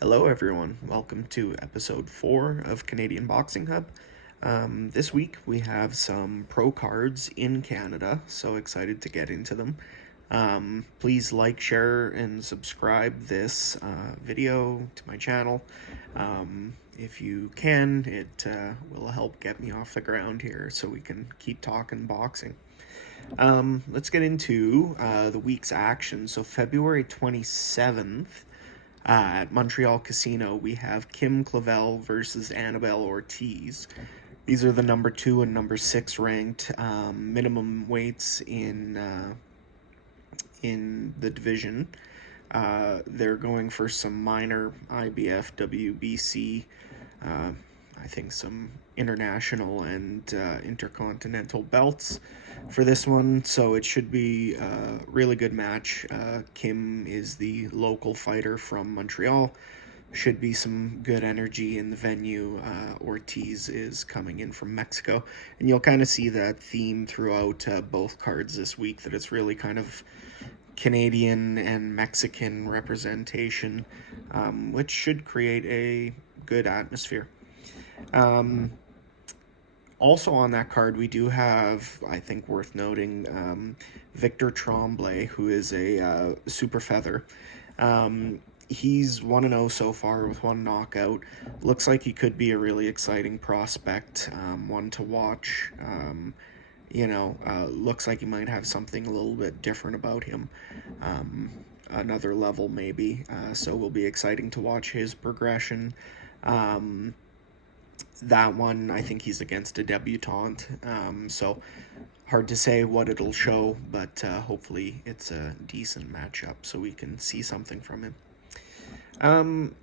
Hello, everyone. Welcome to episode 4 of Canadian Boxing Hub. This week we have some pro cards in Canada, so excited to get into them. Please like, share, and subscribe this video to my channel. If you can, it will help get me off the ground here so we can keep talking boxing. Let's get into the week's action. So February 27th, at Montreal Casino, we have Kim Clavel versus Annabelle Ortiz. These are the number 2 and number 6 ranked minimum weights in the division. They're going for some minor IBF, WBC, I think some international and intercontinental belts for this one, so it should be a really good match. Kim is the local fighter from Montreal. Should be some good energy in the venue. Ortiz is coming in from Mexico, and you'll kind of see that theme throughout both cards this week, that it's really kind of Canadian and Mexican representation, which should create a good atmosphere. Also on that card, we do have, I think worth noting, Victor Tremblay, who is a super feather. He's 1-0 so far with one knockout. Looks like he could be a really exciting prospect, one to watch. Looks like he might have something a little bit different about him, another level maybe. So will be exciting to watch his progression. That one, I think he's against a debutante, so hard to say what it'll show, but hopefully it's a decent matchup so we can see something from him.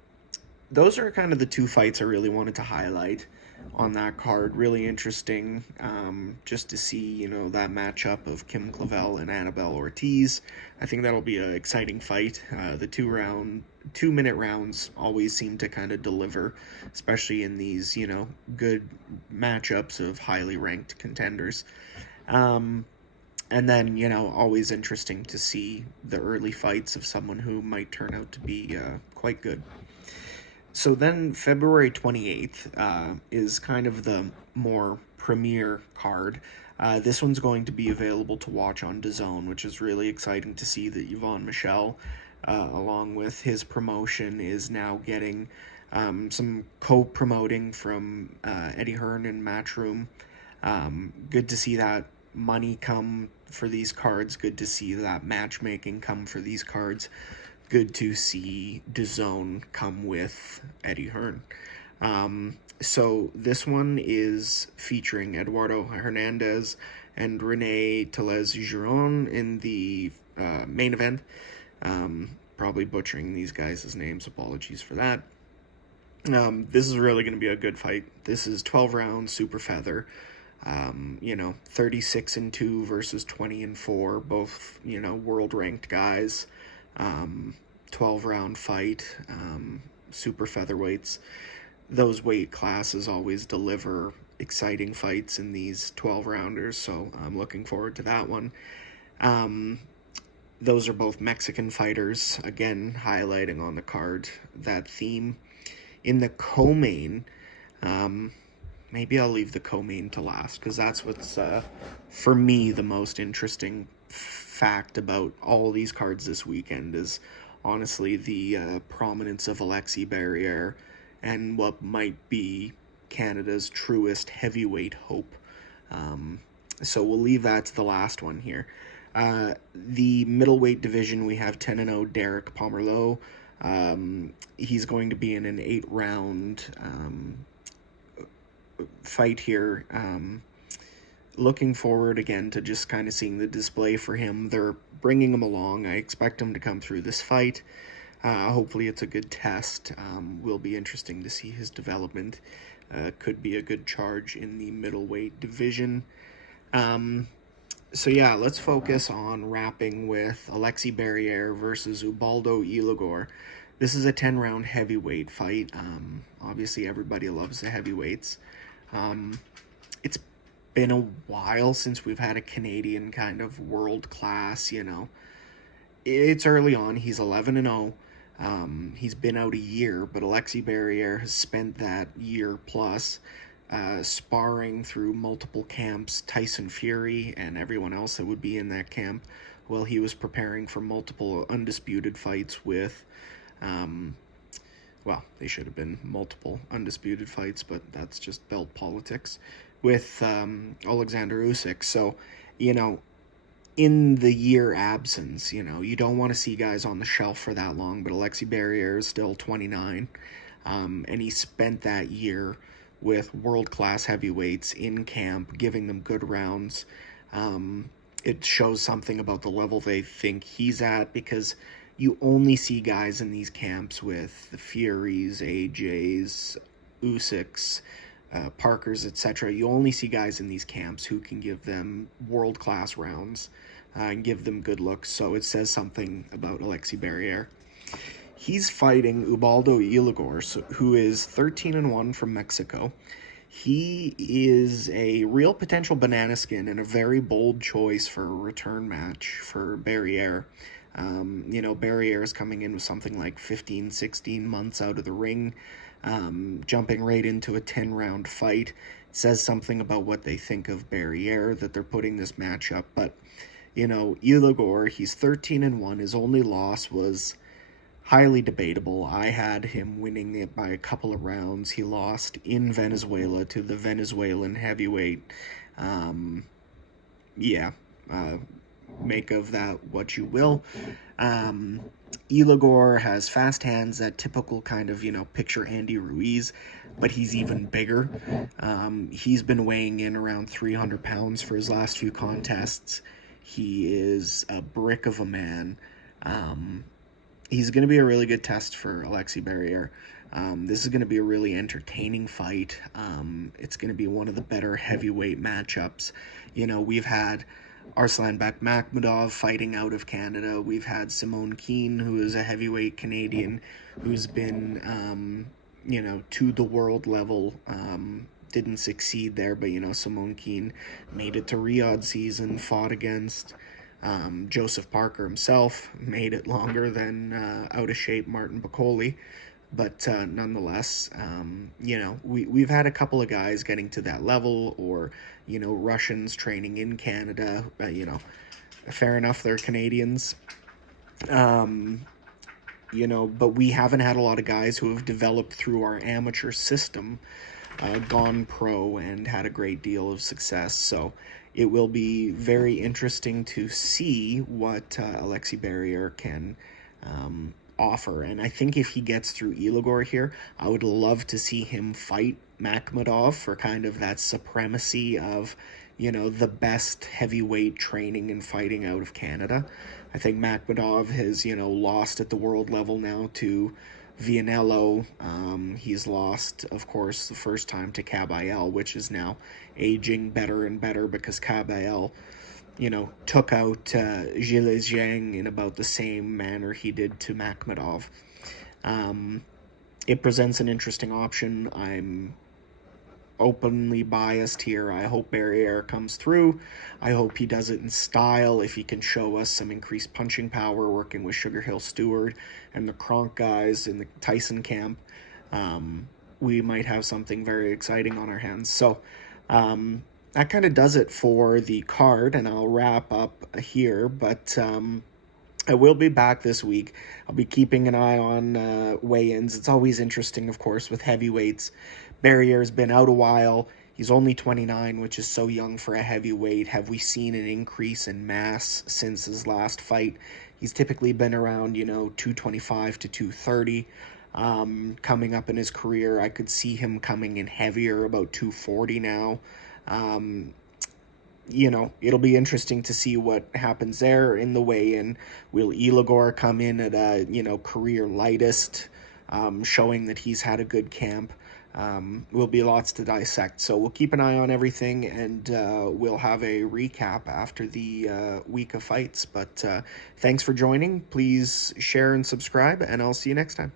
Those are kind of the two fights I really wanted to highlight on that card. Really interesting, just to see, that matchup of Kim Clavel and Annabelle Ortiz. I think that'll be an exciting fight. The 2-minute rounds always seem to kind of deliver, especially in these, good matchups of highly ranked contenders. And then, always interesting to see the early fights of someone who might turn out to be quite good. So then February 28th is kind of the more premier card. This one's going to be available to watch on DAZN, which is really exciting to see that Yvon Michel, along with his promotion, is now getting some co-promoting from Eddie Hearn and Matchroom. Good to see that money come for these cards. Good to see that matchmaking come for these cards. Good to see DAZN come with Eddie Hearn. So this one is featuring Eduardo Hernandez and Rene Giron in the main event. Probably butchering these guys' names. Apologies for that. This is really going to be a good fight. This is 12 rounds, super feather. 36-2 versus 20-4, both, world-ranked guys. 12-round fight, super featherweights. Those weight classes always deliver exciting fights in these 12-rounders, so I'm looking forward to that one. Those are both Mexican fighters, again, highlighting on the card that theme. In the co-main, maybe I'll leave the co-main to last, because that's what's, for me, the most interesting fact about all these cards this weekend is honestly the prominence of Barriere and what might be Canada's truest heavyweight hope. So we'll leave that to the last one here. The middleweight division, we have 10-0 Derek Pomerlau. He's going to be in an 8-round fight here. Looking forward again to just kind of seeing the display for him. They're bringing him along. I expect him to come through this fight. Hopefully it's a good test. Will be interesting to see his development. Could be a good charge in the middleweight division. So yeah, let's focus on wrapping with Barriere versus Ubaldo Ilagor. This is a 10-round heavyweight fight. Obviously everybody loves the heavyweights. It's been a while since we've had a Canadian kind of world class, It's early on. He's 11-0. He's been out a year, but Alexis Barriere has spent that year plus sparring through multiple camps, Tyson Fury and everyone else that would be in that camp, while he was preparing for multiple undisputed fights with, well, they should have been multiple undisputed fights, but that's just belt politics, with Alexander Usyk. So, you know, in the year absence, you don't want to see guys on the shelf for that long, but Alexis Barriere is still 29, and he spent that year with world-class heavyweights in camp, giving them good rounds. It shows something about the level they think he's at, because you only see guys in these camps with the Furies, AJs, Usyks, Parkers, etc. You only see guys in these camps who can give them world-class rounds and give them good looks, so it says something about Alexis Barriere. He's fighting Ubaldo Ilagor, who is 13-1 from Mexico. He is a real potential banana skin and a very bold choice for a return match for Barriere. Barriere is coming in with something like 15, 16 months out of the ring, jumping right into a 10-round fight. It says something about what they think of Barriere, that they're putting this match up. But, Ilagor, he's 13-1. His only loss was highly debatable. I had him winning it by a couple of rounds. He lost in Venezuela to the Venezuelan heavyweight. Make of that what you will. Ilagor has fast hands, that typical kind of, picture Andy Ruiz, but he's even bigger. He's been weighing in around 300 pounds for his last few contests. He is a brick of a man. He's going to be a really good test for Alexis Barriere. This is going to be a really entertaining fight. It's going to be one of the better heavyweight matchups. We've had Arslanbek Makhmudov fighting out of Canada. We've had Simone Keane, who is a heavyweight Canadian, who's been, to the world level. Didn't succeed there, but, Simone Keane made it to Riyadh season, fought against Joseph Parker himself, made it longer than out-of-shape Martin Bacoli. But nonetheless, we've had a couple of guys getting to that level, or, Russians training in Canada. Fair enough, they're Canadians. But we haven't had a lot of guys who have developed through our amateur system, gone pro, and had a great deal of success. So it will be very interesting to see what Alexis Barriere can offer. And I think if he gets through Ilagor here, I would love to see him fight Makhmudov for kind of that supremacy of, the best heavyweight training and fighting out of Canada. I think Makhmudov has, lost at the world level now to Vianello. He's lost, of course, the first time to Caballel, which is now aging better and better, because Caballel, took out Gilles Zhang in about the same manner he did to Makhmudov. It presents an interesting option. I'm openly biased here. I hope Barriere comes through. I hope he does it in style. If he can show us some increased punching power working with Sugar Hill Stewart and the Kronk guys in the Tyson camp, we might have something very exciting on our hands. So that kind of does it for the card, and I'll wrap up here. But I will be back this week. I'll be keeping an eye on weigh-ins. It's always interesting, of course, with heavyweights. Barriere's been out a while. He's only 29, which is so young for a heavyweight. Have we seen an increase in mass since his last fight? He's typically been around, 225 to 230. Coming up in his career, I could see him coming in heavier, about 240 now. It'll be interesting to see what happens there in the weigh-in. Will Ilagor come in at a, career lightest, showing that he's had a good camp? Will be lots to dissect. So we'll keep an eye on everything, and we'll have a recap after the week of fights. But thanks for joining. Please share and subscribe, and I'll see you next time.